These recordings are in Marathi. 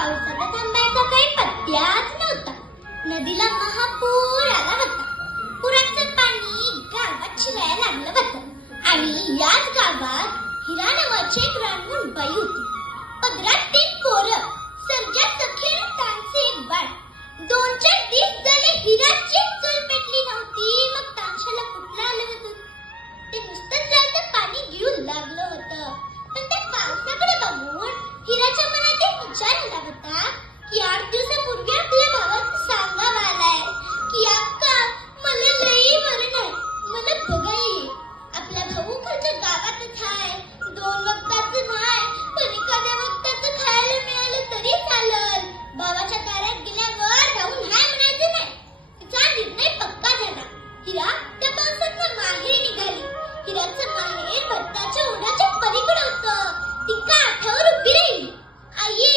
पावसाला थांबायचा काही पत्त्याच नव्हता. नदीला महापूर आला होता. पुराचं पाणी गावात शिरायला लागलं होतं आणि याच गावात हिरा नावाची एक रानवून बाई होती. पदरात 3 पोरं, सर्जा, सखी आणि तानसे एक बाळ. 2-4 दिवस झाले हिराची चूल पेटली नव्हती. मग तानशाला कुठलं आलं होतं? ते नुसतंच जायचं पाणी गिळू लागलं होतं. पण त्या पावसाकडे बघून हिराच्या मनात एक विचार आला होता की 8 दिवसापूर्वी आपल्या भावात सांगावं आलाय की अक्का मला लई मरण आहे, मला बघाय. आपला भाऊ खालच्या गावातच आहे. 2 वक्ताचं नाही पण एखाद्या वक्ताचं खायला मिळालं तरी चालल. भावाच्या दारात गेल्यावर राहून नाही म्हणायचं नाही. तिचा निर्णय पक्का झाला. हिरा त्या पावसात माहेर निघाली. हिराचं माहेर भरताच्या ओढ्याच्या पलीकडे होतं. ती काठावर उभी राहिली. आई,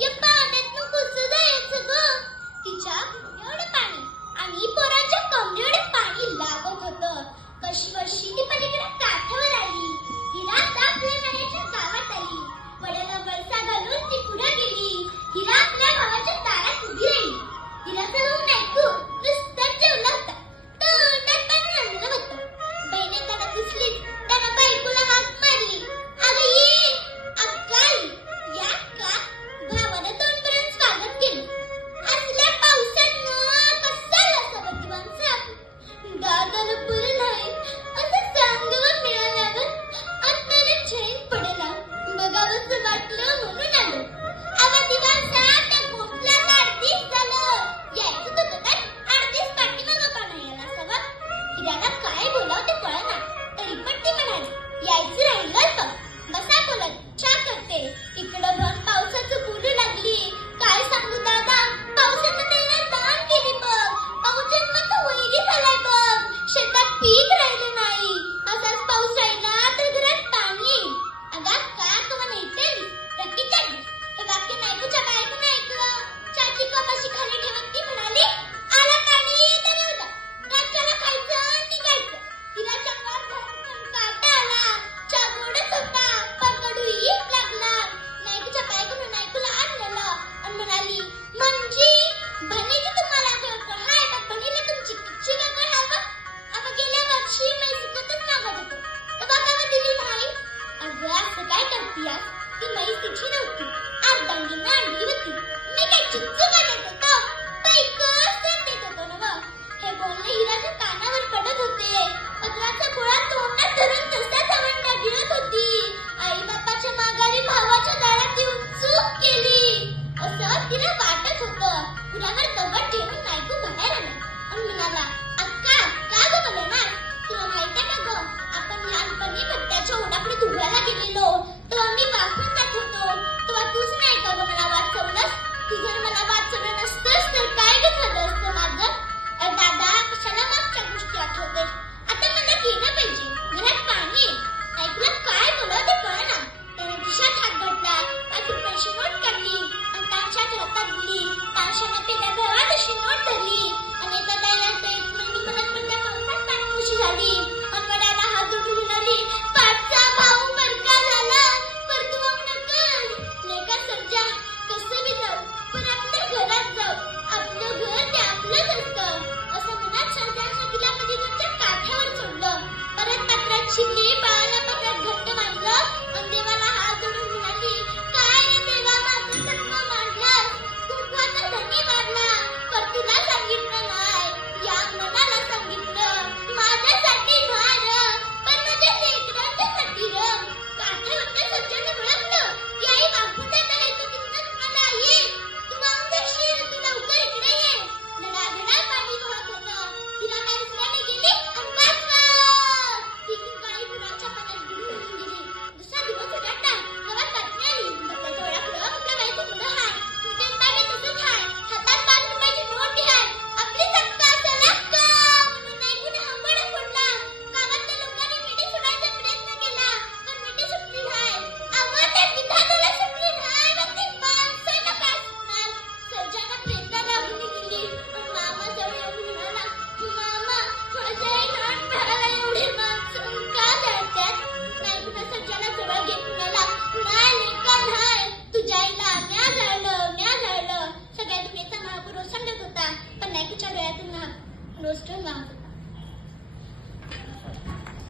या पाण्यातनं कसं जायचं गं? तिच्या एवढं पाणी आणि पोराच्या कमरेएवढं पाणी लागत होतं. कशी ती पलीकडे काठावर आली. हिरा आपल्या नळ्याच्या गावात आली. वड्याला वळसा घालून ती पुढे गेली. हिरा आपल्या भावाच्या दारात उभी राहिली. हिराचं होऊन ऐकू नुसताच जेवला होता. तोंडात पाणी आणलं होतं. बहिणी त्याला दिसली. त्यानं बायकोला हाक मारली. अगं ये अक्का आली. या का? भावानं तोंडपर्यंत स्वागत केलं. असल्या पावसानं कसं आला सवती माणसात? दादाला बरं नाही असं सांगावं मिळाल्यावर आत्म्याला चैन पडेना. बघावंसं वाटलं म्हणून आलो. आवा दिवसा त्या गोठल्यात 8 दिवस झालं. यायचं होतं काय? 8 दिवस पाठीमागं का नाही आला सवा? हिराला काय बोलावं ते कळेना. तरी पण ती म्हणाली यायचं राहिलं बघ. बसा बोलत, चहा करते. इकडं भर पावसाचं बोलू लागली. काय सांगू दादा, पावसानं त्याला दान केली बघ. पाऊस जन्माचा वैरी झालाय बघ. शेतात पीक राहिलं नाही. असाच पाऊस राहिला तर घरात पाणी येईल. अगं का कवा नाही तेल रक्की चढली. हे वाक्य नायकूच्या बायकोनं ऐकलं. चाची कपाशी खाली ठेवत ती म्हणाली आला पाणी तर येऊ द्या. रातच्याला खायचं आणि निघायचं. हिराच्या अंगावर काटा आला. चहा गोडच होता पण कडूही लागला. नायकूच्या बायकोनं नायकूला आत नेलं आणि म्हणाली म्हणजे बहिणीची तुम्हाला गळगळ हाय पण बहिणीला तुमची किच्ची गळगळ हाय बघ. आपण गेल्या वर्षी मैसिकतच मागत होतो तेव्हा गावात दिली नाही. अगं असं काय करतीयास? ती म्हैस तिची नव्हती. अर्धांगीनं आणली होती. मी काय चिच्चू बनत होतो? पैकच देत होतो ना व. हे बोलणे हिराच्या कानावर पडत होते. पत्राचा गोळा तोंडात धरून तसाच आवंडा गिळत होती. आई बापाच्या माघारी भावाच्या दारात येऊन चूक केली असं तिला वाटत होतं. पुरावर दगड ठेवून नायकू म्हणायला लागला आणि म्हणाला अक्का का गं बोलणार? तुला माहिती आहे का गं, आपण लहानपणी भट्ट्याच्या ओढ्याकडे धुवायला गेलेलो तेव्हा मी वाचून जात होतो. तेव्हा तूच नाही का गं मला वाचवलंस? तू जर मला वाचवलं